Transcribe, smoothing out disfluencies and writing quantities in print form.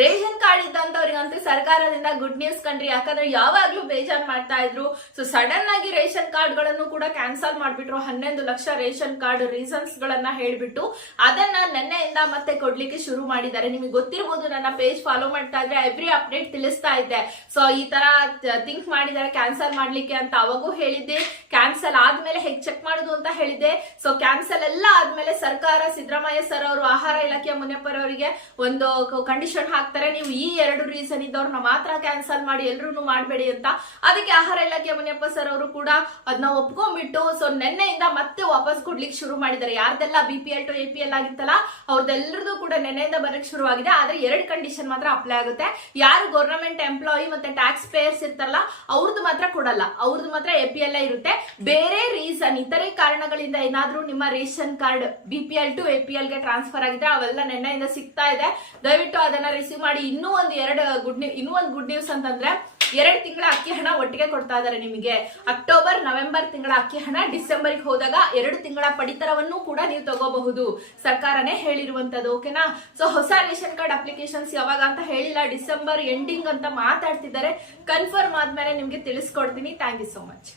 Ration card ಇದ್ದಂತವ್ರಿಗಂತೂ ಸರ್ಕಾರದಿಂದ good news ಕಂಡ್ರಿ. ಯಾಕಂದ್ರೆ ಯಾವಾಗ್ಲೂ ಬೇಜಾರ್ ಮಾಡ್ತಾ ಇದ್ರು. ಸೊ ಸಡನ್ ಆಗಿ ರೇಷನ್ ಕಾರ್ಡ್ ಗಳನ್ನು ಕೂಡ ಕ್ಯಾನ್ಸಲ್ ಮಾಡ್ಬಿಟ್ರು. 11 ಲಕ್ಷ ರೇಷನ್ ಕಾರ್ಡ್ ರೀಸನ್ಸ್ ಗಳನ್ನ ಹೇಳ್ಬಿಟ್ಟು ಅದನ್ನ ನೆನ್ನೆಯಿಂದ ಮತ್ತೆ ಕೊಡ್ಲಿಕ್ಕೆ ಶುರು ಮಾಡಿದ್ದಾರೆ. ನಿಮಗೆ ಗೊತ್ತಿರಬಹುದು, ನನ್ನ ಪೇಜ್ ಫಾಲೋ ಮಾಡ್ತಾ ಇದ್ರೆ ಎವ್ರಿ ಅಪ್ಡೇಟ್ ತಿಳಿಸ್ತಾ ಇದ್ದೆ. ಸೊ ಈ ತರ ಥಿಂಕ್ ಮಾಡಿದ್ದಾರೆ ಕ್ಯಾನ್ಸಲ್ ಮಾಡ್ಲಿಕ್ಕೆ ಅಂತ ಅವಾಗೂ ಹೇಳಿದ್ದೆ. ಕ್ಯಾನ್ಸಲ್ ಆದ್ಮೇಲೆ ಹೇಗೆ ಚೆಕ್ ಮಾಡುದು ಅಂತ ಹೇಳಿದ್ದೆ. ಸೊ ಕ್ಯಾನ್ಸಲ್ ಎಲ್ಲ ಆದ್ಮೇಲೆ ಸರ್ಕಾರ ಸಿದ್ದರಾಮಯ್ಯ ಸರ್ ಅವರು ಆಹಾರ ಇಲಾಖೆಯ ಮುನಿಯಪ್ಪರ್ ಅವರಿಗೆ ಒಂದು ಕಂಡೀಷನ್ ಹಾಕ್ತಾರೆ, ನೀವು ಈ 2 ರೀಸನ್ ಇದ್ದವ್ರನ್ನ ಮಾತ್ರ ಕ್ಯಾನ್ಸಲ್ ಮಾಡಿ, ಎಲ್ರು ಮಾಡಬೇಡಿ ಅಂತ. ಅದಕ್ಕೆ ಆಹಾರ ಇಲಾಖೆ ಮುನಿಯಪ್ಪ ಸರ್ ಅವರು ಕೂಡ ಅದನ್ನ ಒಪ್ಕೊಂಡ್ಬಿಟ್ಟು ಸೊ ನೆನ್ನೆಯಿಂದ ಮತ್ತೆ ವಾಪಸ್ ಕೊಡ್ಲಿಕ್ಕೆ ಶುರು ಮಾಡಿದ್ದಾರೆ. ಯಾರ್ದೆಲ್ಲ BPL to APL ಆಗಿತ್ತಲ್ಲ ಅವ್ರದ್ದೆಲ್ಲರದು ಕೂಡ ನೆನ್ನೆಯಿಂದ ಬರಕ್ ಶುರು ಆಗಿದೆ. ಆದ್ರೆ 2 ಕಂಡೀಷನ್ ಮಾತ್ರ ಅಪ್ಲೈ ಆಗುತ್ತೆ. ಯಾರು ಗವರ್ನಮೆಂಟ್ ಎಂಪ್ಲಾಯಿ ಮತ್ತೆ ಟ್ಯಾಕ್ಸ್ ಪೇಯರ್ಸ್ ಇರ್ತಾರಲ್ಲ ಅವ್ರದ್ದು ಮಾತ್ರ ಕೊಡಲ್ಲ, ಅವ್ರದ್ದು ಮಾತ್ರ APL ಇರುತ್ತೆ. ಬೇರೆ ರೀಸನ್ ಇತರೆ ಕಾರಣಗಳಿಂದ ಏನಾದ್ರೂ ನಿಮ್ಮ ration card BPL to APL ಗೆ ಟ್ರಾನ್ಸ್ಫರ್ ಆಗಿದೆ, ಅವೆಲ್ಲ ನೆನ್ನೆಯಿಂದ ಸಿಗ್ತಾ ಇದೆ. ದಯವಿಟ್ಟು ಅದನ್ನ ರಿಸೀವ್ ಮಾಡಿ. ಇನ್ನೂ ಒಂದು ಗುಡ್ ನ್ಯೂಸ್ ಅಂತಂದ್ರೆ 2 ತಿಂಗಳ ಅಕ್ಕಿ ಹಣ ಒಟ್ಟಿಗೆ ಕೊಡ್ತಾ ಇದಾರೆ ನಿಮಗೆ. ಅಕ್ಟೋಬರ್ ನವೆಂಬರ್ ತಿಂಗಳ ಅಕ್ಕಿ ಹಣ ಡಿಸೆಂಬರ್ಗೆ ಹೋದಾಗ 2 ತಿಂಗಳ ಪಡಿತರವನ್ನು ಕೂಡ ನೀವು ತಗೋಬಹುದು, ಸರ್ಕಾರನೇ ಹೇಳಿರುವಂತದ್ದು. ಓಕೆನಾ? ಸೊ ಹೊಸ ರೇಷನ್ ಕಾರ್ಡ್ ಅಪ್ಲಿಕೇಶನ್ಸ್ ಯಾವಾಗ ಅಂತ ಹೇಳಿಲ್ಲ, ಡಿಸೆಂಬರ್ ಎಂಡಿಂಗ್ ಅಂತ ಮಾತಾಡ್ತಿದ್ದಾರೆ. ಕನ್ಫರ್ಮ್ ಆದ್ಮೇಲೆ ನಿಮ್ಗೆ ತಿಳಿಸ್ಕೊಡ್ತೀನಿ. Thank you so much.